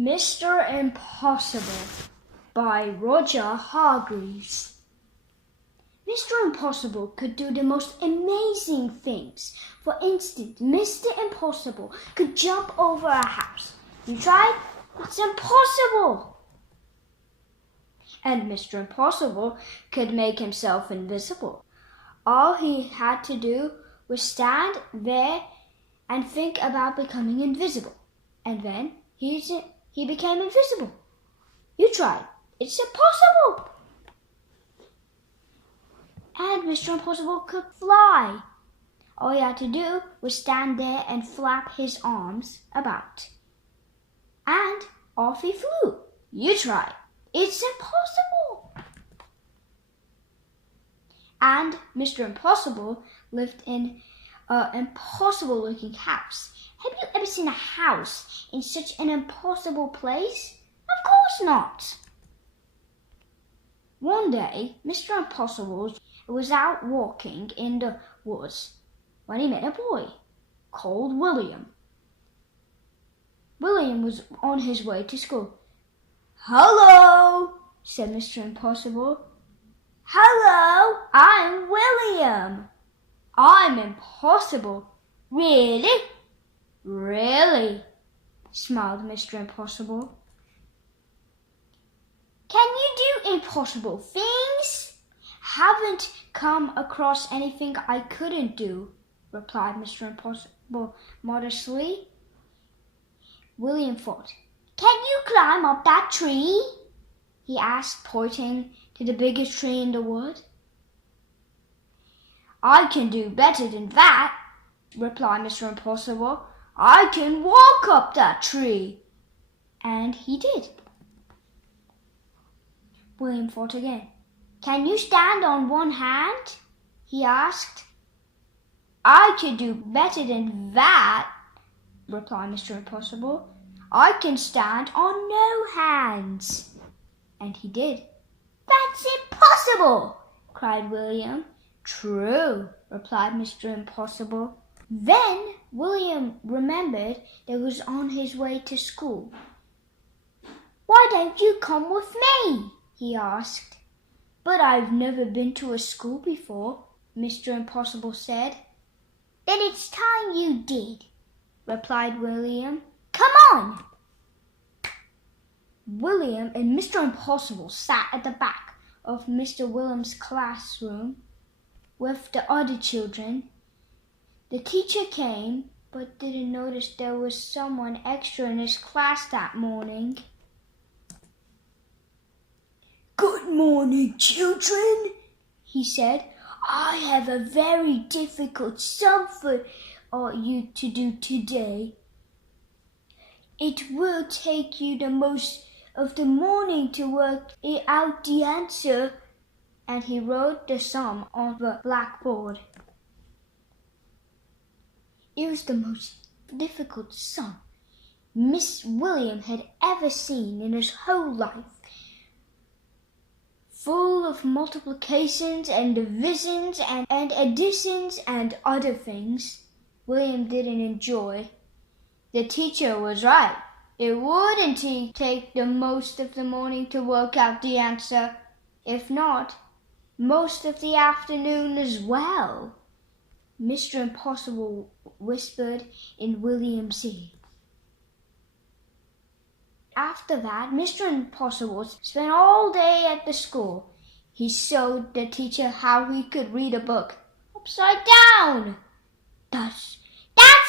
Mr. Impossible by Roger Hargreaves. Mr. Impossible could do the most amazing things. For instance, Mr. Impossible could jump over a house. You tried? It's impossible. And Mr. Impossible could make himself invisible. All he had to do was stand there and think about becoming invisible. And then he became invisible. You tried. It's impossible. And Mr. Impossible could fly. All he had to do was stand there and flap his arms about. And off he flew. You tried. It's impossible. And Mr. Impossible lived in an impossible-looking house. Have you ever seen a house in such an impossible place? Of course not. One day, Mr. Impossible was out walking in the woods when he met a boy called William. William was on his way to school. "Hello," said Mr. Impossible. "Hello, I'm William." "I'm impossible." "Really?" "Really," smiled Mr. Impossible. "Can you do impossible things?" "Haven't come across anything I couldn't do," replied Mr. Impossible modestly. William thought. "Can you climb up that tree?" he asked, pointing to the biggest tree in the wood. "I can do better than that," replied Mr. Impossible. "I can walk up that tree." And he did. William thought again. "Can you stand on one hand?" he asked. "I can do better than that," replied Mr. Impossible. "I can stand on no hands." And he did. "That's impossible!" cried William. "True," replied Mr. Impossible. Then William remembered that he was on his way to school. "Why don't you come with me?" he asked. "But I've never been to a school before," Mr. Impossible said. "Then it's time you did," replied William. "Come on!" William and Mr. Impossible sat at the back of Mr. William's classroom with the other children. The teacher came, but didn't notice there was someone extra in his class that morning. "Good morning, children," he said. "I have a very difficult sum for you to do today. It will take you the most of the morning to work out the answer." And he wrote the sum on the blackboard. It was the most difficult sum Miss William had ever seen in his whole life, full of multiplications and divisions and additions and other things William didn't enjoy. The teacher was right. It wouldn't take the most of the morning to work out the answer, if not, most of the afternoon as well. Mr. Impossible whispered in William's ear. After that, Mr. Impossible spent all day at the school. He showed the teacher how he could read a book upside down. "That's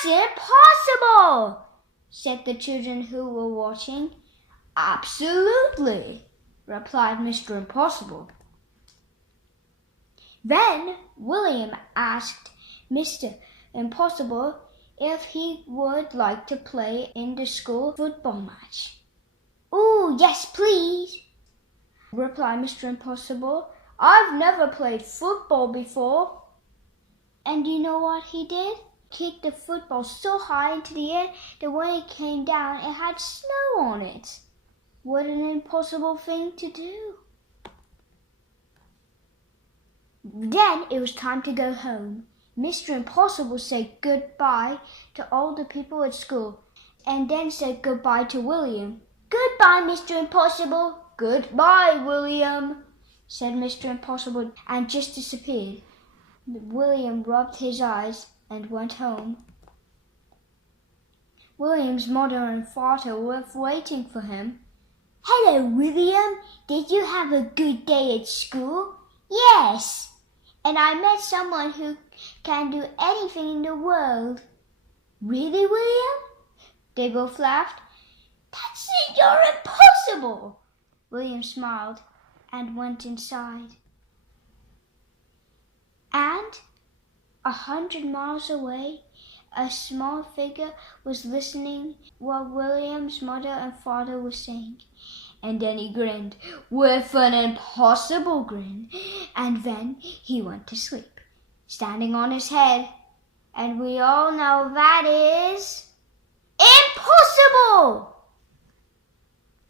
impossible," said the children who were watching. "Absolutely," replied Mr. Impossible. Then William asked Mr. Impossible if he would like to play in the school football match. "Oh, yes, please," replied Mr. Impossible. "I've never played football before." And you know what he did? Kicked the football so high into the air that when it came down, it had snow on it. What an impossible thing to do. Then it was time to go home. Mr. Impossible said goodbye to all the people at school and then said goodbye to William. Goodbye, Mr. Impossible. Goodbye, William, said Mr. Impossible, and just disappeared. William rubbed his eyes and went home. William's mother and father were waiting for him. Hello, William. Did you have a good day at school? Yes. And I met someone who can do anything in the world. Really, William? They both laughed. That's it, you're impossible. William smiled and went inside. And 100 miles away, a small figure was listening while William's mother and father were saying. And then he grinned with an impossible grin. And then he went to sleep, standing on his head. And we all know that is impossible!